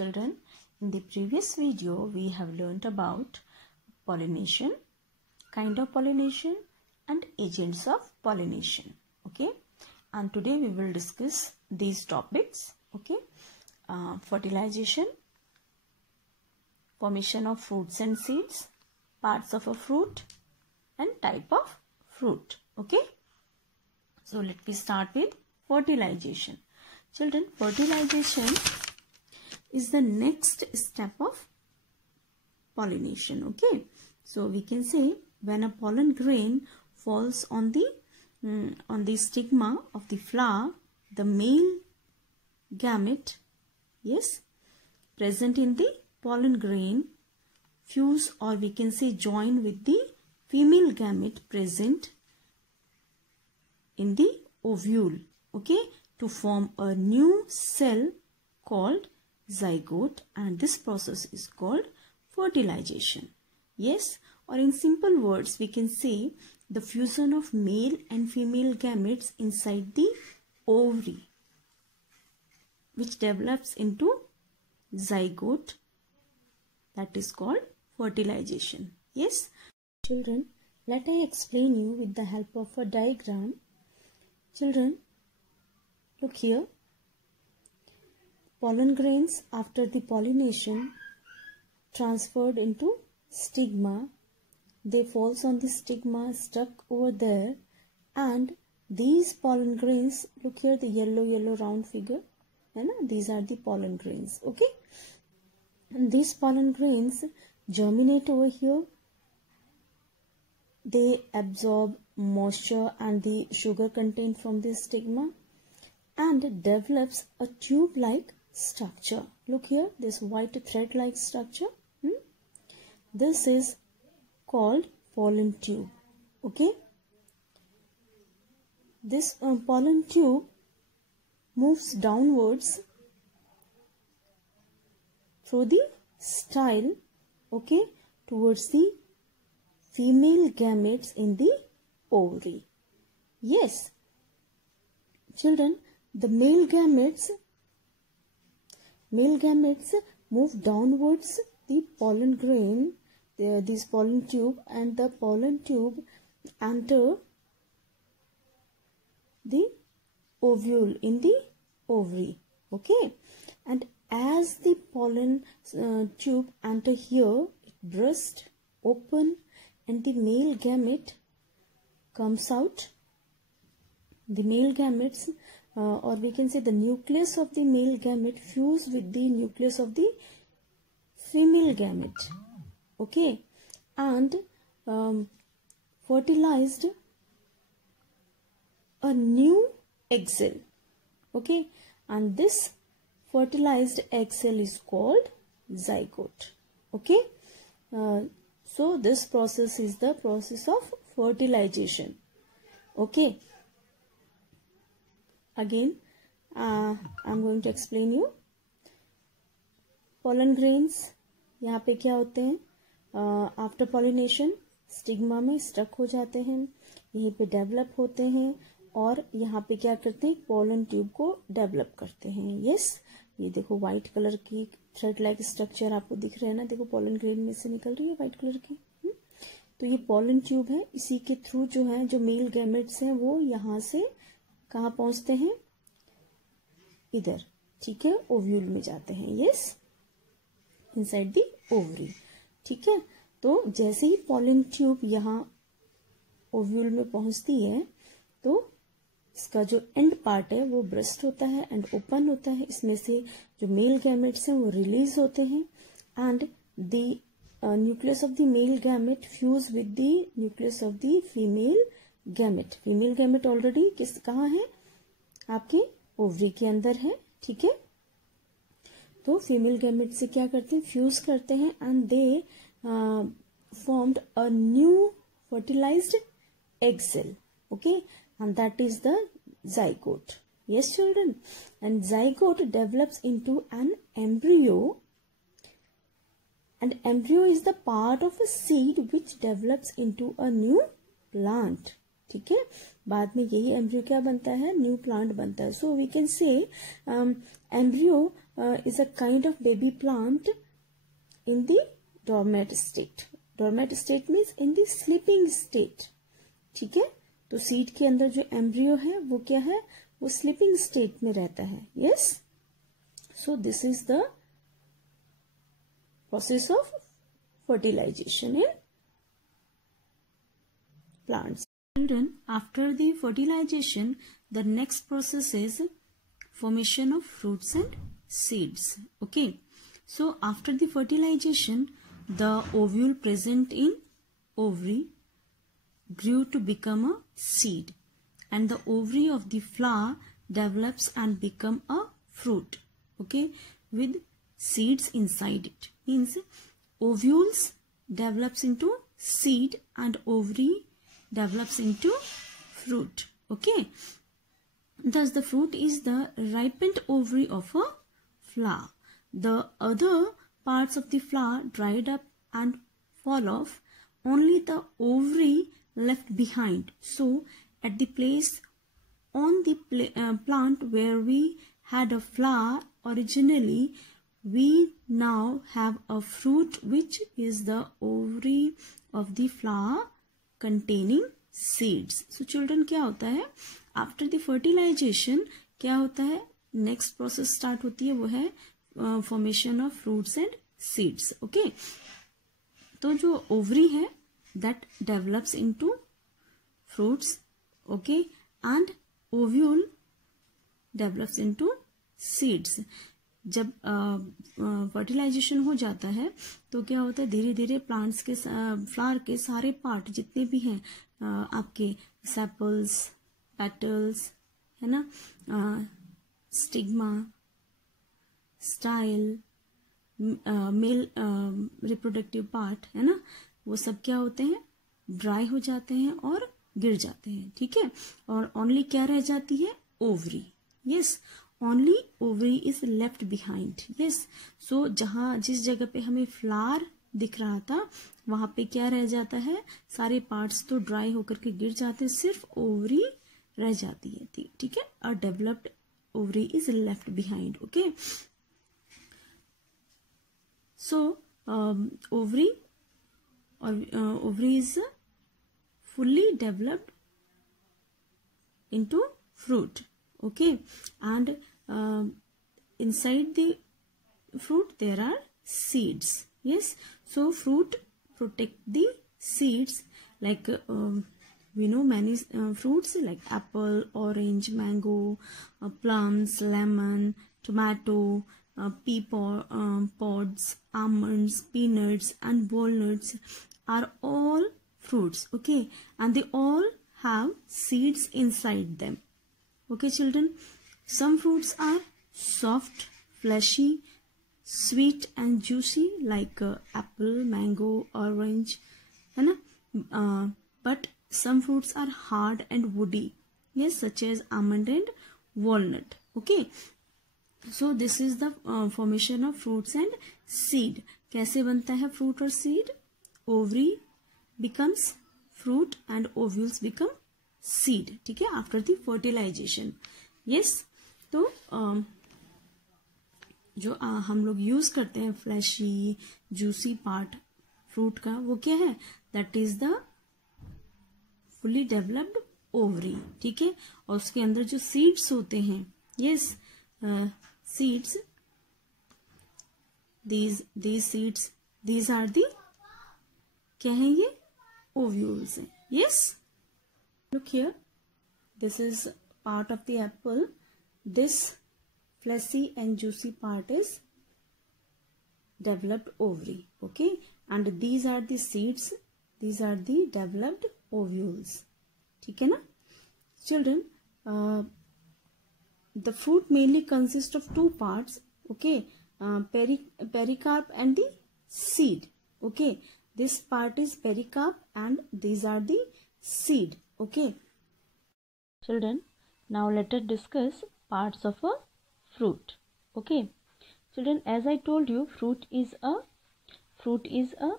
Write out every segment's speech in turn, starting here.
Children, in the previous video we have learnt about pollination, kind of pollination and agents of pollination. Okay, and today we will discuss these topics. Okay, fertilization, formation of fruits and seeds, parts of a fruit and type of fruit. Okay, so let me start with fertilization. Children, fertilization is the next step of pollination. Okay, so we can say when a pollen grain falls on the stigma of the flower, the male gamete, yes, present in the pollen grain fuse, or we can say join with the female gamete present in the ovule, okay, to form a new cell called zygote, and this process is called fertilization. Yes, or in simple words we can say the fusion of male and female gametes inside the ovary, which develops into zygote, that is called fertilization. Yes, children, let I explain you with the help of a diagram. Children, look here. Pollen grains after the pollination transferred into stigma. They falls on the stigma, stuck over there, and these pollen grains, look here, the yellow round figure, and these are the pollen grains. Okay, and these pollen grains germinate over here. They absorb moisture and the sugar contained from the stigma and develops a tube-like structure. Look here, this white thread-like structure. This is called pollen tube. Okay, this pollen tube moves downwards through the style, okay, towards the female gametes in the ovary. Yes, children, the male gametes move downwards the pollen grain, this pollen tube, and the pollen tube enter the ovule in the ovary. Okay, and as the pollen tube enter here, it bursts open and the male gamete comes out. The male gametes, or we can say the nucleus of the male gamete fuse with the nucleus of the female gamete. Okay, and fertilized a new egg cell. Okay, and this fertilized egg cell is called zygote. Okay, so this process is the process of fertilization. Okay, again I'm going to explain you. Pollen grains यहाँ पे क्या होते हैं, after pollination stigma में stuck हो जाते हैं, यहीं पे डेवलप होते हैं और यहाँ पे क्या करते हैं, पोलन ट्यूब को डेवलप करते हैं. यस, ये देखो व्हाइट कलर की थ्रेड लाइक स्ट्रक्चर आपको दिख रहा है ना, देखो पोलन ग्रेन में से निकल रही है व्हाइट कलर की. तो ये पोलन ट्यूब है, इसी के थ्रू जो है जो मेल गैमेट्स हैं वो यहाँ से कहाँ पहुंचते हैं, इधर, ठीक है, ओव्यूल में जाते हैं. Yes, inside the ovary. ठीक है, तो जैसे ही पोलन ट्यूब यहाँ ओव्यूल में पहुंचती है तो इसका जो एंड पार्ट है वो ब्रस्ट होता है एंड ओपन होता है. इसमें से जो मेल गैमेट्स हैं वो रिलीज होते हैं and the nucleus of the male gamete fuse with the nucleus of the female gamete. Female gamete already कहाँ है, आपके ओवरी के अंदर है. ठीक है, तो फीमेल गैमेट से क्या करते हैं, फ्यूज करते हैं and they formed a new fertilized egg cell. Okay, and that is the zygote. Yes, children, and zygote develops into an embryo, and embryo is the part of a seed which develops into a new plant. ठीक है, बाद में यही embryo क्या बनता है, new plant बनता है. So we can say embryo is a kind of baby plant in the dormant state. Dormant state means in the sleeping state. ठीक है, तो सीड के अंदर जो एम्ब्रियो है वो क्या है, वो स्लीपिंग स्टेट में रहता है. Yes, so this is the process of fertilization in plants. Children, after the fertilization, the next process is formation of fruits and seeds. Okay, so after the fertilization, the ovule present in ovary grew to become a seed, and the ovary of the flower develops and become a fruit. Okay, with seeds inside it. Means ovules develops into seed and ovary develops into fruit. Okay, thus the fruit is the ripened ovary of a flower. The other parts of the flower dried up and fall off, only the ovary left behind. So at the place on the plant where we had a flower originally, we now have a fruit which is the ovary of the flower containing seeds. So children, क्या होता है after the fertilization, क्या होता है, next process start होती है, वो है formation of fruits and seeds. Okay, तो जो ovary है that develops into fruits. Okay, and ovule develops into seeds. जब फर्टिलाइजेशन हो जाता है तो क्या होता है, धीरे धीरे प्लांट्स के फ्लावर के सारे पार्ट जितने भी हैं आपके सेपल्स, पेटल्स, है ना, stigma, style, male reproductive part, है ना, वो सब क्या होते हैं, ड्राई हो जाते हैं और गिर जाते हैं. ठीक है, और ओनली क्या रह जाती है, ovary. Yes, only ovary is left behind. Yes, so जहां जिस जगह पे हमें फ्लावर दिख रहा था वहां पे क्या रह जाता है, सारे पार्ट्स तो ड्राई होकर के गिर जाते हैं, सिर्फ ओवरी रह जाती है. ठीक है, a developed ovary is left behind. Okay, so ovary और ovary is fully developed into fruit. Okay, and inside the fruit there are seeds. Yes, so fruit protect the seeds, like we know many fruits like apple, orange, mango, plums, lemon, tomato, pea pods, almonds, peanuts and walnuts are all fruits. Okay, and they all have seeds inside them. Okay children, some fruits are soft, fleshy, sweet and juicy like apple, mango, orange, है ना, but some fruits are hard and woody. Yes, such as almond and walnut. Okay, so this is the formation of fruits and seed. कैसे बनता है fruit और seed? Ovary becomes fruit and ovules become seed. ठीक है, after the fertilization. Yes, तो जो हम लोग यूज करते हैं फ्लैशी जूसी पार्ट फ्रूट का, वो क्या है, that is the fully developed ovary. ठीक है, और उसके अंदर जो सीड्स होते हैं, yes, seeds, these seeds, these are the, क्या है ये, ovules. Yes, look here, this is part of the apple. This fleshy and juicy part is developed ovary. Okay, and these are the seeds, these are the developed ovules. ठीक है ना children? The fruit mainly consists of two parts. Okay, pericarp and the seed. Okay, this part is pericarp and these are the seed. Okay children, now let us discuss parts of a fruit. Okay children, as I told you, fruit is a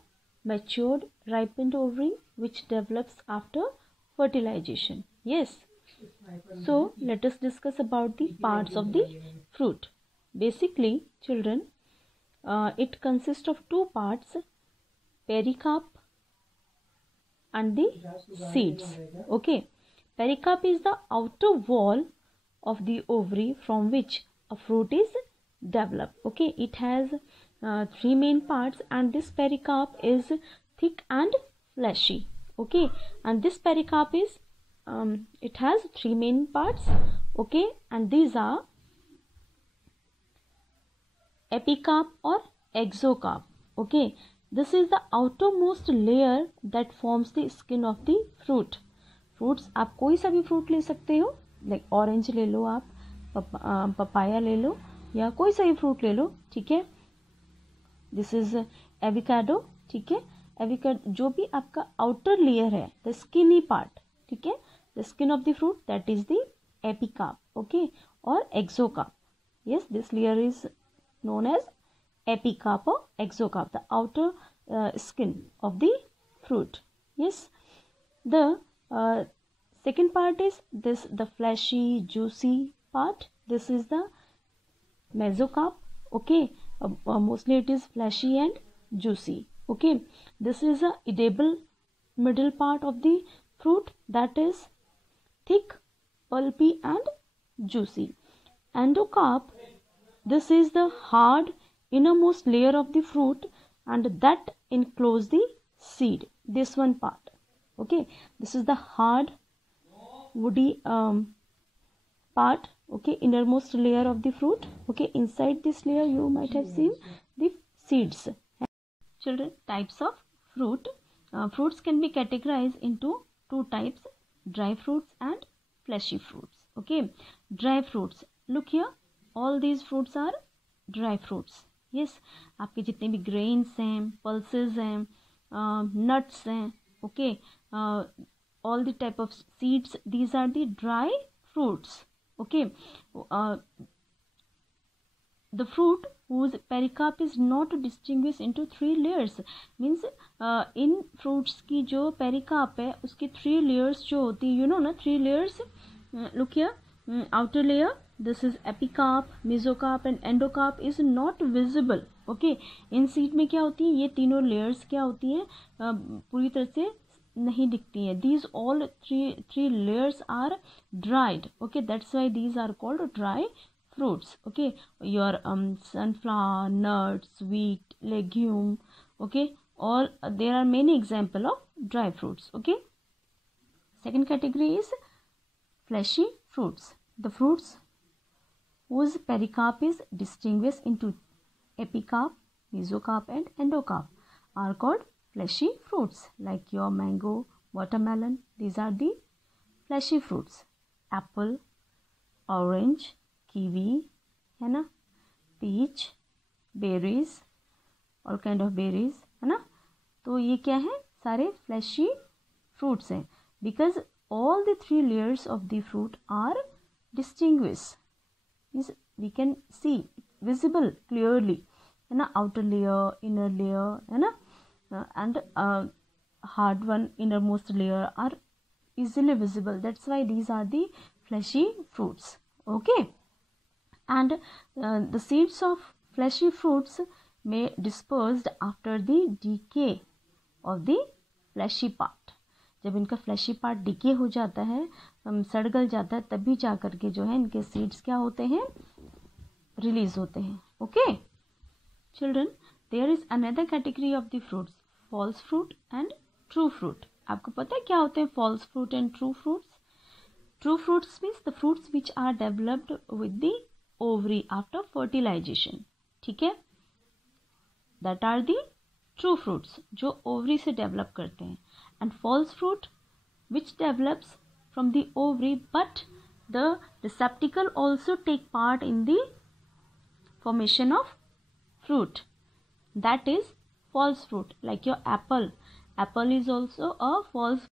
matured, ripened ovary which develops after fertilization. Yes, so let us discuss about the parts of the fruit. Basically, children, it consists of two parts, pericarp and the seeds. Okay, pericarp is the outer wall of the ovary from which a fruit is developed. Okay, it has three main parts, and this pericarp is thick and fleshy. Okay, and this pericarp is it has three main parts. Okay, and these are epicarp or exocarp. Okay, this is the outermost layer that forms the skin of the fruit. Fruits, आप कोई सा भी fruit ले सकते हो, like orange ले लो, आप papaya ले लो, या कोई सा भी फ्रूट ले लो. ठीक है, दिस इज एविकाडो. ठीक है, एविकाडो जो भी आपका आउटर लेयर है, द स्किनी पार्ट. ठीक है, the skin of the fruit, that is the epicarp. Okay, और exocarp. Yes, this layer is known as epicarp or exocarp, the outer skin of the fruit. Yes, the second part is this, the fleshy juicy part. This is the mesocarp. Okay, mostly it is fleshy and juicy. Okay, this is a edible middle part of the fruit, that is thick, pulpy and juicy. Endocarp, this is the hard innermost layer of the fruit, and that enclose the seed. This one part. Okay, this is the hard woody part. Okay, innermost layer of the fruit. Okay, inside this layer you might have seen the seeds. Children, types of fruit. Fruits can be categorized into two types, dry fruits and fleshy fruits. Okay, dry fruits. Look here, all these fruits are dry fruits. Yes, आपके जितने भी grains हैं, pulses हैं, nuts हैं, okay, all the type of seeds, these are the dry fruits. Okay, the fruit whose pericarp is not distinguished into three layers, means in fruits की जो pericarp है उसकी three layers जो होती है, you know ना, three layers. Look here, outer layer, this is epicarp, mesocarp and endocarp is not visible. Okay, in seed में क्या होती है, ये तीनों layers क्या होती है, पूरी तरह से नहीं दिखती है. These all three layers are dried. Okay, that's why these are called dry fruits. Okay, your sunflower, nuts, wheat, legume. Okay, all there are many example of dry fruits. Okay, second category is fleshy fruits. The fruits whose pericarp is distinguished into epicarp, mesocarp and endocarp are called fleshy fruits, like your mango, watermelon. These are the fleshy fruits. Apple, orange, kiwi, है ना, peach, berries, all kind of berries, है ना. तो ये क्या है, सारे fleshy fruits हैं, because all the three layers of the fruit are distinguished. Is we can see visible clearly, है ना, outer layer, inner layer, है ना, and hard one, innermost layer are easily visible. That's why these are the fleshy fruits. Okay, and the seeds of fleshy fruits may dispersed after the decay of the fleshy part. जब इनका flashy part decay हो जाता है, सड़ गल जाता है, तभी जा करके जो है इनके सीड्स क्या होते हैं, रिलीज होते हैं. Okay children, there is another category of the fruits, false fruit and true fruit. आपको पता है क्या होते हैं false fruit and true fruits? True fruits means the fruits which are developed with the ovary after fertilization. ठीक है, that are the true fruits जो ovary से डेवलप करते हैं. And false fruit which develops from the ovary but the receptacle also take part in the formation of fruit, that is false fruit. Like your apple is also a false